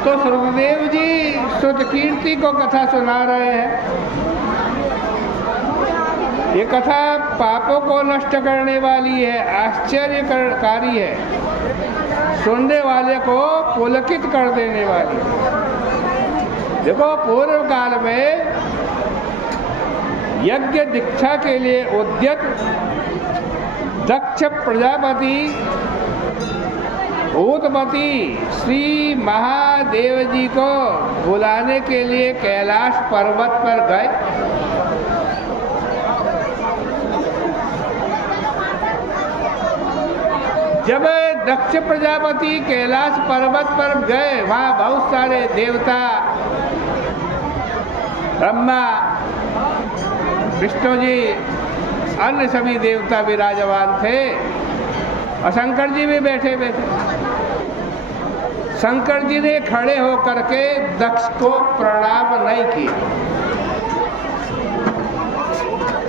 तो सुखदेव जी स्तुत कीर्ति को कथा सुना रहे हैं। ये कथा पापों को नष्ट करने वाली है, आश्चर्यकारी है, सुनने वाले को पुलकित कर देने वाली है। देखो, पूर्व काल में यज्ञ दीक्षा के लिए उद्यत दक्ष प्रजापति भूतपति श्री महादेव जी को बुलाने के लिए कैलाश पर्वत पर गए। जब दक्ष प्रजापति कैलाश पर्वत पर गए, वहाँ बहुत सारे देवता, ब्रह्मा, विष्णु जी, अन्य सभी देवता विराजमान थे और शंकर जी भी बैठे बैठे। शंकर जी ने खड़े होकर के दक्ष को प्रणाम नहीं किया।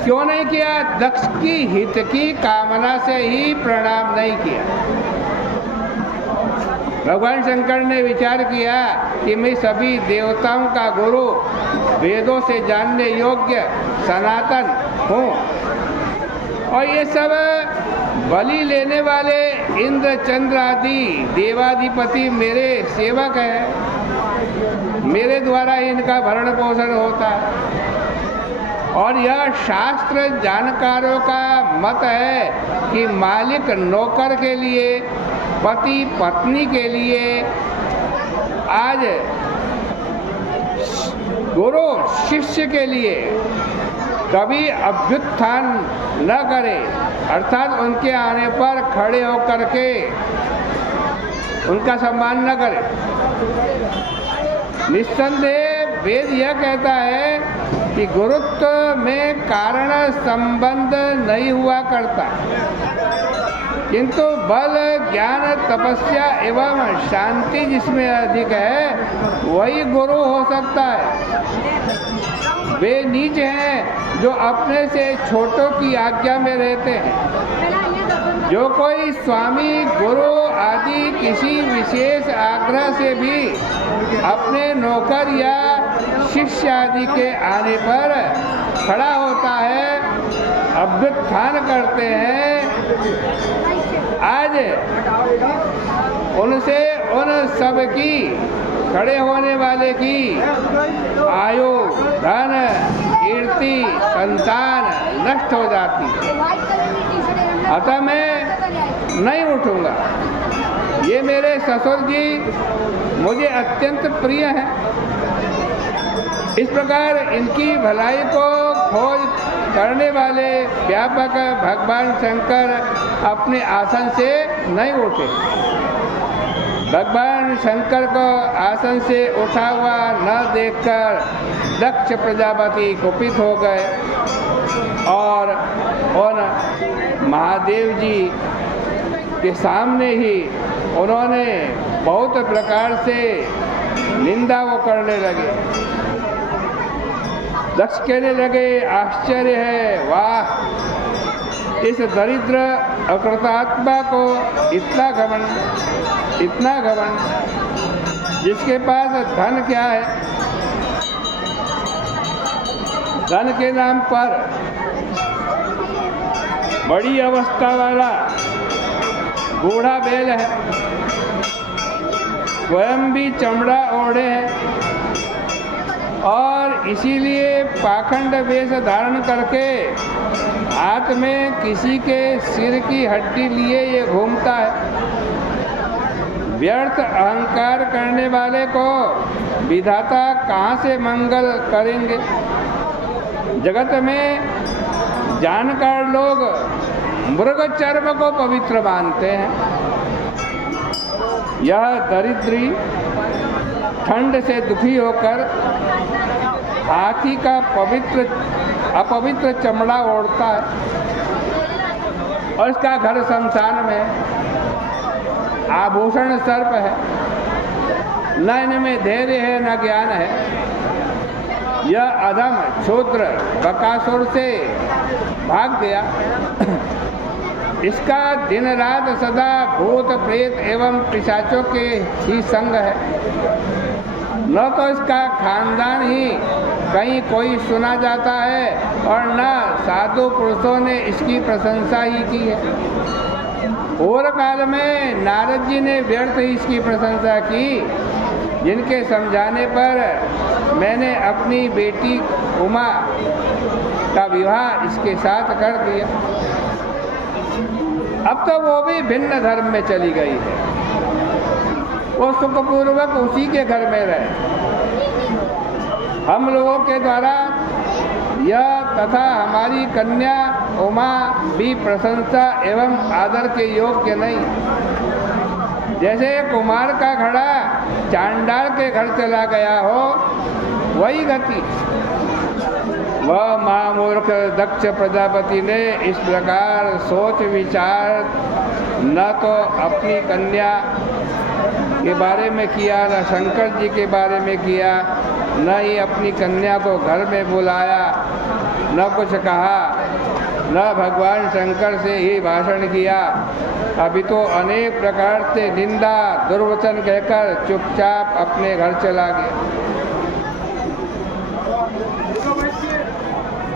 क्यों नहीं किया? दक्ष की हित की कामना से ही प्रणाम नहीं किया। भगवान शंकर ने विचार किया कि मैं सभी देवताओं का गुरु, वेदों से जानने योग्य सनातन हूँ और ये सब बलि लेने वाले इंद्र, चंद्र आदि देवाधिपति मेरे सेवक हैं, मेरे द्वारा इनका भरण पोषण होता है। और यह शास्त्र जानकारों का मत है कि मालिक नौकर के लिए, पति पत्नी के लिए, आज गुरु शिष्य के लिए कभी अभ्युत्थान न करे, अर्थात उनके आने पर खड़े होकर के उनका सम्मान न करे। निस्संदेह वेद यह कहता है कि गुरुत्व में कारण संबंध नहीं हुआ करता, किंतु बल, ज्ञान, तपस्या एवं शांति जिसमें अधिक है वही गुरु हो सकता है। वे नीच हैं जो अपने से छोटों की आज्ञा में रहते हैं। जो कोई स्वामी, गुरु आदि किसी विशेष आग्रह से भी अपने नौकर या शिष्य आदि के आने पर खड़ा होता है, अभ्युत्थान करते हैं, आज उनसे उन सब की, खड़े होने वाले की आयु, धन, कीर्ति, संतान नष्ट हो जाती है। अतः मैं नहीं उठूंगा। ये मेरे ससुर जी मुझे अत्यंत प्रिय हैं। इस प्रकार इनकी भलाई को खोज करने वाले व्यापक भगवान शंकर अपने आसन से नहीं उठे। भगवान शंकर को आसन से उठा हुआ न देखकर दक्ष प्रजापति कुपित हो गए और उन महादेव जी के सामने ही उन्होंने बहुत प्रकार से निंदा वो करने लगे। दक्ष कहने लगे, आश्चर्य है, वाह, इस दरिद्र अकृतात्मा को इतना घमंड, जिसके पास धन क्या है, धन के नाम पर बड़ी अवस्था वाला बूढ़ा बैल है, स्वयं भी चमड़ा ओढ़े है और इसीलिए पाखंड वेश धारण करके हाथ में किसी के सिर की हड्डी लिए ये घूमता है। व्यर्थ अहंकार करने वाले को विधाता कहाँ से मंगल करेंगे। जगत में जानकार लोग मृग चर्म को पवित्र मानते हैं। यह दरिद्री ठंड से दुखी होकर हाथी का अपवित्र चमड़ा ओढ़ता है और इसका घर शमशान में, आभूषण सर्प है, न इनमें धैर्य है न ज्ञान है। यह अधम क्षुद्र बकासुर से भाग गया। इसका दिन रात सदा भूत प्रेत एवं पिशाचों के ही संग है। न तो इसका खानदान ही कहीं कोई सुना जाता है और न साधु पुरुषों ने इसकी प्रशंसा ही की है। पूर्व काल में नारद जी ने व्यर्थ ही इसकी प्रशंसा की, जिनके समझाने पर मैंने अपनी बेटी उमा का विवाह इसके साथ कर दिया। अब तो वो भी भिन्न धर्म में चली गई है, वो सुखपूर्वक उसी के घर में रहे। हम लोगों के द्वारा यह तथा हमारी कन्या उमा भी प्रशंसा एवं आदर के योग्य नहीं। जैसे कुमार का घड़ा चांडाल के घर चला गया हो, वही गति। वह महामूर्ख दक्ष प्रजापति ने इस प्रकार सोच विचार न तो अपनी कन्या के बारे में किया, न शंकर जी के बारे में किया, न ही अपनी कन्या को घर में बुलाया, न कुछ कहा, न भगवान शंकर से ही भाषण किया। अभी तो अनेक प्रकार से निंदा दुर्वचन कहकर चुपचाप अपने घर चला गया।